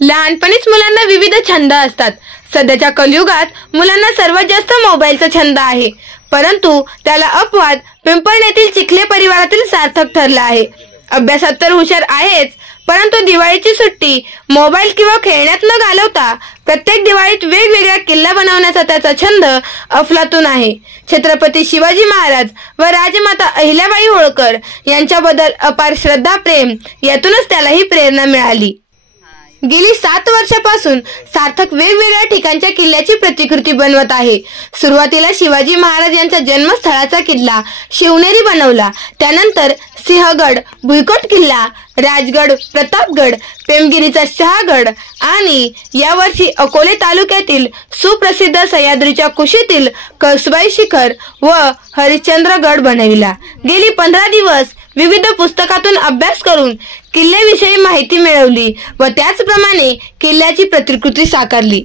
लहानपणीच मुलांना विविध छंद असतात। सध्याच्या कलियुगात मुलांना सर्वात जास्त मोबाईलचा छंद आहे, परंतु त्याला अपवाद पिंपळनेतील चिखले परिवारातील सार्थक ठरला आहे। अभ्यासात तर हुशार आहेच, परंतु दिवाळीची सुट्टी मोबाईल किंवा खेळण्यात न घालवता प्रत्येक दिवाळीत वेगवेगळा किल्ला बनवण्याचा त्याचा छंद अफलातून आहे। छत्रपती शिवाजी महाराज व राजमाता अहिल्याबाई होळकर यांच्याबद्दल अपार श्रद्धा प्रेम यातूनच त्याला ही प्रेरणा मिळाली। गेली 7 वर्षापासून सार्थक वेगवेगळ्या ठिकाणच्या किल्ल्याची प्रतिकृती बनवत आहे। सुरुवातीला शिवाजी महाराज यांचा जन्मस्थळाचा किल्ला शिवनेरी बनवला, त्यानंतर सिंहगड, भुईकोट किल्ला, राजगड, प्रतापगड, पेमगिरीचा शहागड आणि यावर्षी अकोले तालुक्यातील सुप्रसिद्ध सह्याद्रीच्या कुशीतील कळसुबाई शिखर व हरिश्चंद्रगड बनविला। गेली 15 दिवस विविध पुस्तकातून अभ्यास करून किल्ल्याविषयी माहिती मिळवली व त्याचप्रमाणे किल्ल्याची प्रतिकृती साकारली।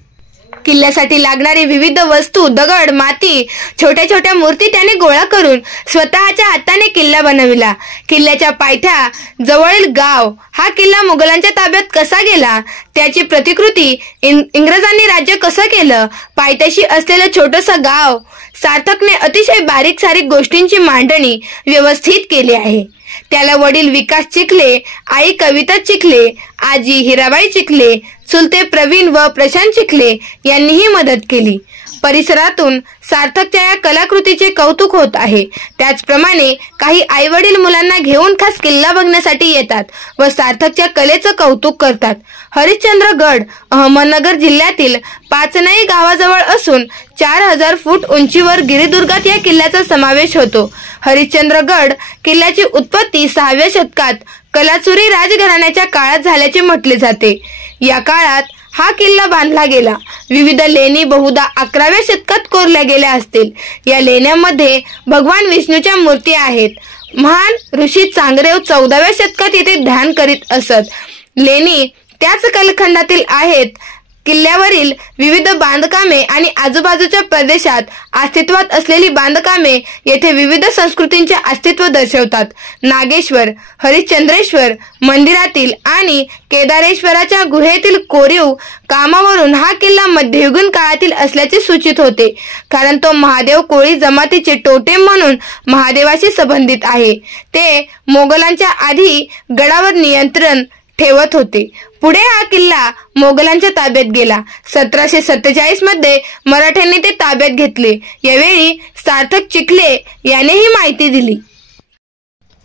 किल्ल्यासाठी लागणारी विविध वस्तू, दगड, माती, छोट्या छोट्या मूर्ती त्याने गोळा करून स्वतःच्या हाताने किल्ला बनविला। किल्ल्याच्या पायथ्या जवळील गाव हा किल्ला मुघलांच्या ताब्यात कसा गेला, त्याची प्रतिकृती, इंग्रजांनी राज्य कसं केलं, पायथ्याशी असलेलं छोटंसं गाव, सार्थकने अतिशय बारीक सारीक गोष्टींची मांडणी व्यवस्थित केली आहे। त्याला वडील विकास चिखले, आई कविता चिखले, आजी हिराबाई चिखले, चुलते प्रवीण व प्रशांत चिखले यांनीही मदत केली। परिसरातून सार्थकच्या या कलाकृतीचे कौतुक होत आहे। त्याचप्रमाणे काही आईवडील मुलांना घेऊन खास किल्ला बघण्यासाठी येतात व सार्थकच्या कलेचं कौतुक करतात। हरिश्चंद्रगड अहमदनगर जिल्ह्यातील पाचनाई गावाजवळ असून 4000 फूट उंचीवर गिरिदुर्गात या किल्ल्याचा समावेश होतो। हरिश्चंद्रगड किल्ल्याची उत्पत्ती 6व्या शतकात कलाचुरी राजघराण्याच्या काळात झाल्याचे म्हटले जाते। या काळात हा किल्ला बांधला गेला। विविध लेणी बहुधा 11व्या शतकात कोरल्या गेल्या असतील। या लेण्यांमध्ये भगवान विष्णूच्या मूर्ती आहेत। महान ऋषी चांगदेव 14व्या शतकात येथे ध्यान करीत असत। लेणी त्याच कालखंडातील आहेत। किल्ल्यावरील विविध बांधकामे आणि आजूबाजूच्या प्रदेशात अस्तित्वात असलेली बांधकामे येथे विविध संस्कृतींचे अस्तित्व दर्शवतात। नागेश्वर, हरिश्चंद्रेश्वर मंदिरातील आणि केदारेश्वराच्या गुहेतील कोरीव कामावरून हा किल्ला मध्ययुगीन काळातील असल्याचे सूचित होते, कारण तो महादेव कोळी जमातीचे टोटेम म्हणून महादेवाशी संबंधित आहे। ते मोगलांच्या आधी गडावर नियंत्रण ठेवत होते। पुढे हा किल्ला मोगलांच्या ताब्यात गेला। 1747 मध्ये मराठ्यांनी ते ताब्यात घेतले। यावेळी सार्थक चिखले याने ही माहिती दिली।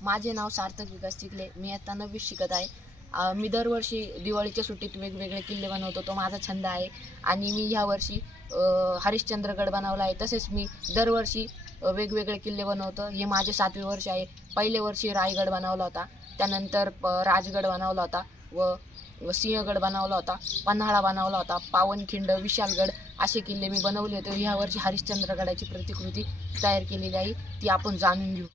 माझे नाव सार्थक विकास चिखले, मी आता 9वी शिकत आहे। मी दरवर्षी दिवाळीच्या सुट्टीत वेगवेगळे किल्ले बनवतो, तो माझा छंद आहे। आणि मी यावर्षी हरिश्चंद्रगड बनवला आहे। तसेच मी दरवर्षी वेगवेगळे किल्ले बनवतो। हे माझे 7वे वर्ष आहे। पहिले वर्षी रायगड बनवला होता, त्यानंतर राजगड बनवला होता व सिंहगड बनवला होता, पन्हाळा बनवला होता, पावनखिंड, विशालगड असे किल्ले मी बनवले होते। ह्या वर्षी हरिश्चंद्रगडाची प्रतिकृती तयार केलेली आहे, ती आपण जाणून घेऊ।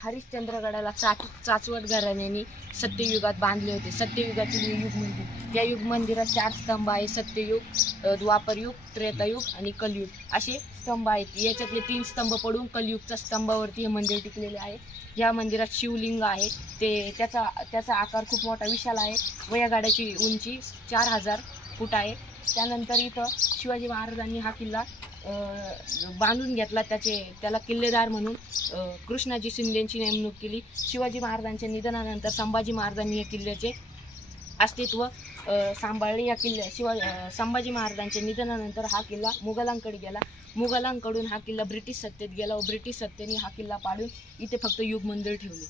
हरिश्चंद्रगडाला चाचवट घराण्याने सत्ययुगात बांधले होते। सत्ययुगातील युग मंदिर, या युग मंदिरात 4 स्तंभ आहे। सत्ययुग, द्वापरयुग, त्रेतायुग आणि कलयुग असे स्तंभ आहेत। याच्यातले 3 स्तंभ पडून कलयुगच्या स्तंभावरती हे मंदिर टिकलेले आहे। या मंदिरात शिवलिंग आहे, त्याचा आकार खूप मोठा विशाल आहे व या गडाची उंची 4000 फूट आहे। त्यानंतर इथं शिवाजी महाराजांनी हा किल्ला बांधून घेतला। त्याला किल्लेदार म्हणून कृष्णाजी शिंदेची नेमणूक केली। शिवाजी महाराजांच्या निधनानंतर संभाजी महाराजांनी या किल्ल्याचे अस्तित्व सांभाळले। या संभाजी महाराजांच्या निधनानंतर हा किल्ला मुघलांकडे गेला। मुघलांकडून हा किल्ला ब्रिटिश सत्तेत गेला व ब्रिटिश सत्तेने हा किल्ला पाडून इथे फक्त युग मंदिर ठेवले।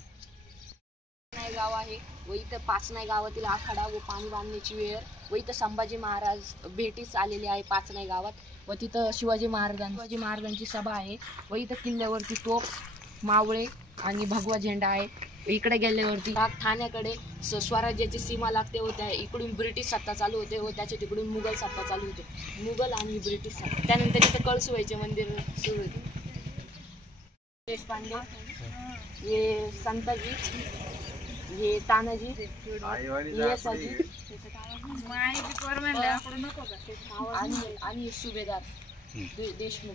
पाचनाई गाव आहे व इथं पाचनाई गावातील आखाडा व पाणी बांधण्याची वेळ व इथं संभाजी महाराज भेटीस आलेले आहे पाचनाई गावात व तिथं शिवाजी महाराजांची सभा आहे व इथं किल्ल्यावरती तोफ, मावळे आणि भगवा झेंडा आहे। इकडे गेल्यावरती ठाण्याकडे स्वराज्याची सीमा लागते व त्या इकडून ब्रिटिश सत्ता चालू होते व त्याच्या तिकडून मुघल सत्ता चालू होते, मुघल आणि ब्रिटिश सत्ता। त्यानंतर इथं कळसुबाईचे मंदिर सुरू होते। देशपांडे, हे संताजी, हे तानाजी, हे साजी आणि सुभेदार देशमुख।